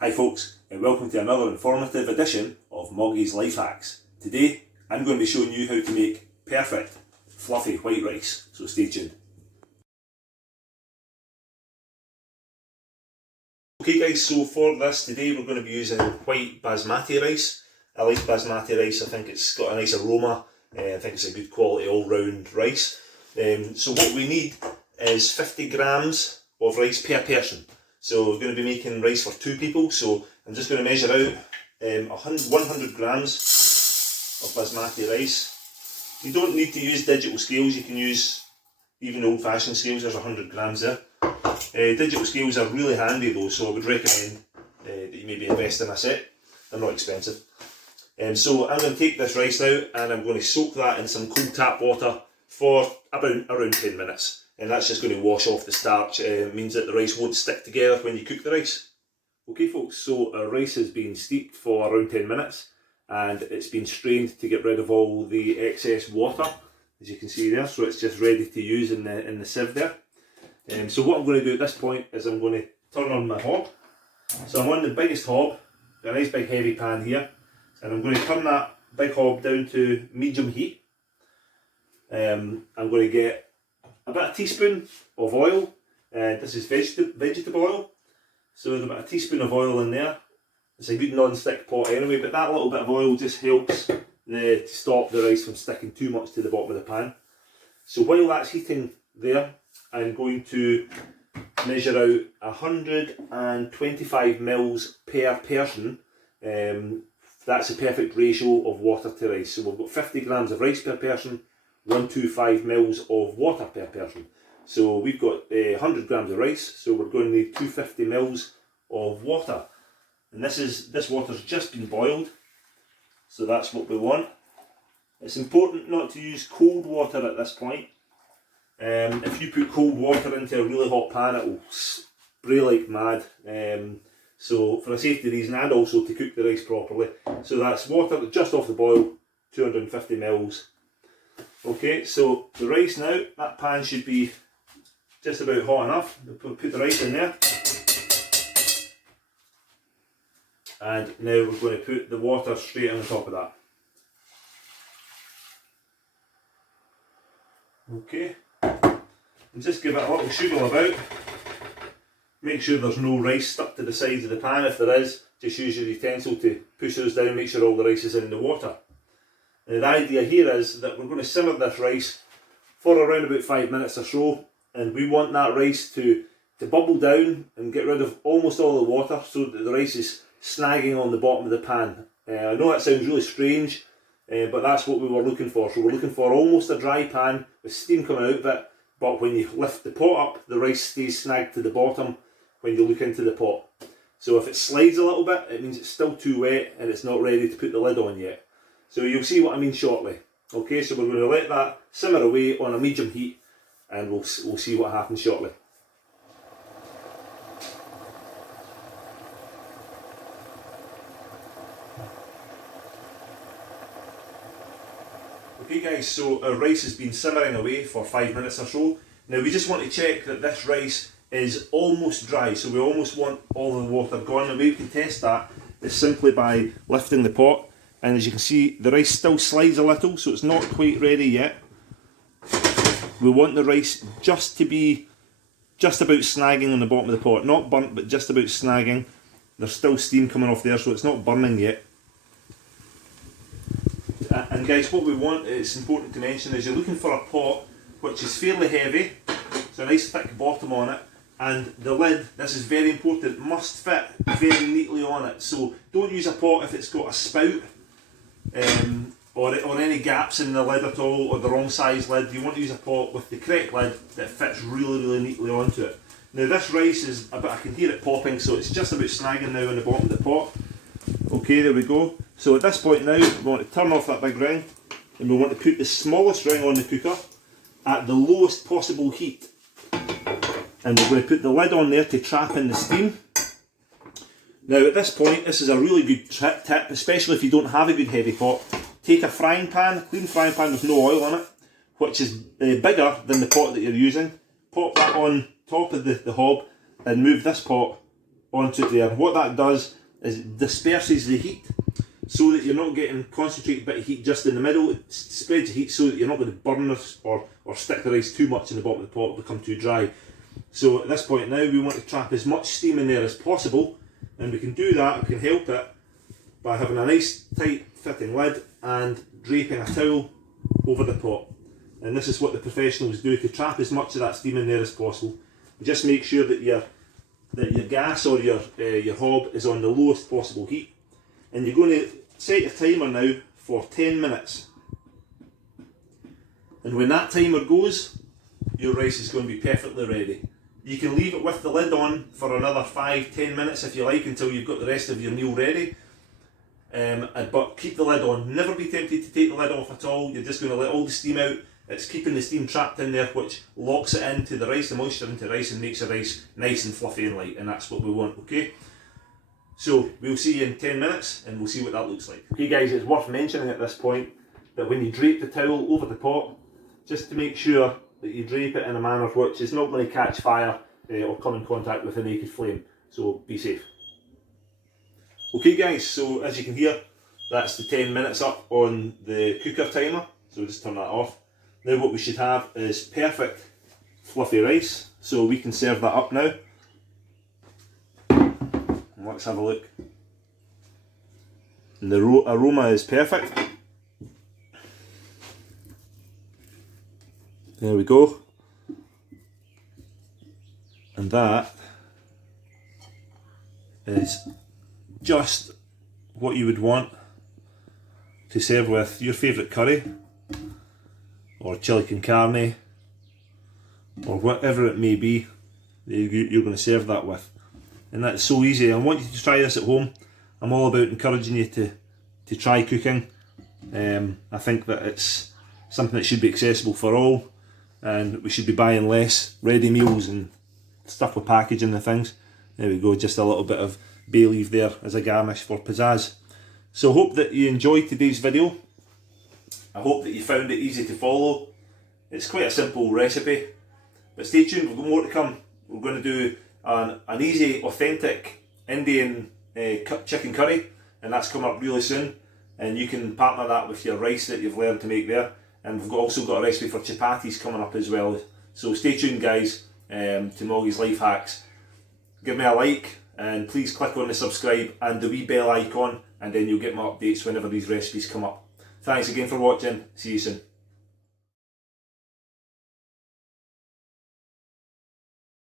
Hi folks, and welcome to another informative edition of Moggy's Life Hacks. Today I'm going to be showing you how to make perfect fluffy white rice, so stay tuned. Okay guys, so for this today we're going to be using white Basmati rice. I like Basmati rice, I think it's got a nice aroma, I think it's a good quality all-round rice. So what we need is 50 grams of rice per person. So we're going to be making rice for 2 people, so I'm just going to measure out 100 grams of Basmati rice. You don't need to use digital scales, you can use even old-fashioned scales. There's 100 grams there. Digital scales are really handy though, so I would recommend that you maybe invest in a set. They're not expensive. So I'm going to take this rice now and I'm going to soak that in some cold tap water for around 10 minutes. And that's just going to wash off the starch. It means that the rice won't stick together when you cook the rice. Okay folks, so our rice has been steeped for around 10 minutes and it's been strained to get rid of all the excess water, as you can see there, so it's just ready to use in the sieve there. So what I'm going to do at this point is I'm going to turn on my hob. So I'm on the biggest hob, a nice big heavy pan here, and I'm going to turn that big hob down to medium heat. I'm going to get about a teaspoon of oil, this is vegetable oil, so there's about a teaspoon of oil in there. It's a good non-stick pot anyway, but that little bit of oil just helps to stop the rice from sticking too much to the bottom of the pan. So while that's heating there, I'm going to measure out 125 mils per person. That's a perfect ratio of water to rice. So we've got 50 grams of rice per person, 125 mils of water per person. So we've got 100 grams of rice, so we're going to need 250 mils of water. And this water's just been boiled, so that's what we want. It's important not to use cold water at this point. If you put cold water into a really hot pan, it will spray like mad. So for a safety reason and also to cook the rice properly. So that's water just off the boil, 250 mils. Okay, so the rice now, that pan should be just about hot enough. We'll put the rice in there. And now we're going to put the water straight on the top of that. Okay, and just give it a little sugar about. Make sure there's no rice stuck to the sides of the pan. If there is, just use your utensil to push those down, make sure all the rice is in the water. Now the idea here is that we're going to simmer this rice for around about 5 minutes or so, and we want that rice to bubble down and get rid of almost all the water so that the rice is snagging on the bottom of the pan. I know that sounds really strange, but that's what we were looking for. So we're looking for almost a dry pan with steam coming out of it, but when you lift the pot up, the rice stays snagged to the bottom when you look into the pot. So if it slides a little bit, it means it's still too wet and it's not ready to put the lid on yet. So you'll see what I mean shortly. Okay, so we're going to let that simmer away on a medium heat and we'll see what happens shortly. Okay guys, so our rice has been simmering away for 5 minutes or so. Now we just want to check that this rice is almost dry, so we almost want all the water gone. The way we can test that is simply by lifting the pot, and as you can see the rice still slides a little, so it's not quite ready yet. We want the rice just to be just about snagging on the bottom of the pot, not burnt but just about snagging. There's still steam coming off there, so it's not burning yet. And guys, what we want, it's important to mention, is you're looking for a pot which is fairly heavy, so a nice thick bottom on it, and the lid, this is very important, must fit very neatly on it. So don't use a pot if it's got a spout or any gaps in the lid at all, or the wrong size lid. You want to use a pot with the correct lid that fits really neatly onto it. Now this rice is I can hear it popping, so it's just about snagging now on the bottom of the pot. Okay, there we go. So at this point now, we want to turn off that big ring and we want to put the smallest ring on the cooker at the lowest possible heat. And we're going to put the lid on there to trap in the steam. Now at this point, this is a really good tip, especially if you don't have a good heavy pot. Take a frying pan, a clean frying pan with no oil on it, which is bigger than the pot that you're using. Pop that on top of the hob and move this pot onto it there. What that does is it disperses the heat so that you're not getting concentrated bit of heat just in the middle. It spreads the heat so that you're not going to burn or stick the rice too much in the bottom of the pot, become too dry. So at this point now we want to trap as much steam in there as possible, and we can do that, we can help it by having a nice tight fitting lid and draping a towel over the pot. And this is what the professionals do to trap as much of that steam in there as possible. Just make sure that your gas or your hob is on the lowest possible heat, and you're going to set your timer now for 10 minutes. And when that timer goes, your rice is going to be perfectly ready. You can leave it with the lid on for another 5-10 minutes if you like, until you've got the rest of your meal ready. But keep the lid on. Never be tempted to take the lid off at all. You're just going to let all the steam out. It's keeping the steam trapped in there, which locks it into the rice, the moisture into the rice, and makes the rice nice and fluffy and light, and that's what we want, okay? So we'll see you in 10 minutes and we'll see what that looks like. Okay guys, it's worth mentioning at this point that when you drape the towel over the pot, just to make sure that you drape it in a manner which is not going to catch fire or come in contact with a naked flame, so be safe. Okay guys, so as you can hear, that's the 10 minutes up on the cooker timer, so just turn that off. Now what we should have is perfect fluffy rice, so we can serve that up now. And let's have a look. And the aroma is perfect. There we go. And that is just what you would want to serve with your favourite curry, or chili con carne, or whatever it may be that you're going to serve that with. And that's so easy. I want you to try this at home. I'm all about encouraging you to try cooking. I think that it's something that should be accessible for all, and we should be buying less ready meals and stuff with packaging and things. There we go, just a little bit of bay leaf there as a garnish for pizzazz. So I hope that you enjoyed today's video. I hope that you found it easy to follow. It's quite a simple recipe, but stay tuned, we've got more to come. We're going to do an easy, authentic Indian chicken curry, and that's coming up really soon, and you can partner that with your rice that you've learned to make there. And we've also got a recipe for chapatis coming up as well. So stay tuned guys, to Moggy's Life Hacks. Give me a like, and please click on the subscribe and the wee bell icon, and then you'll get my updates whenever these recipes come up. Thanks again for watching, see you soon.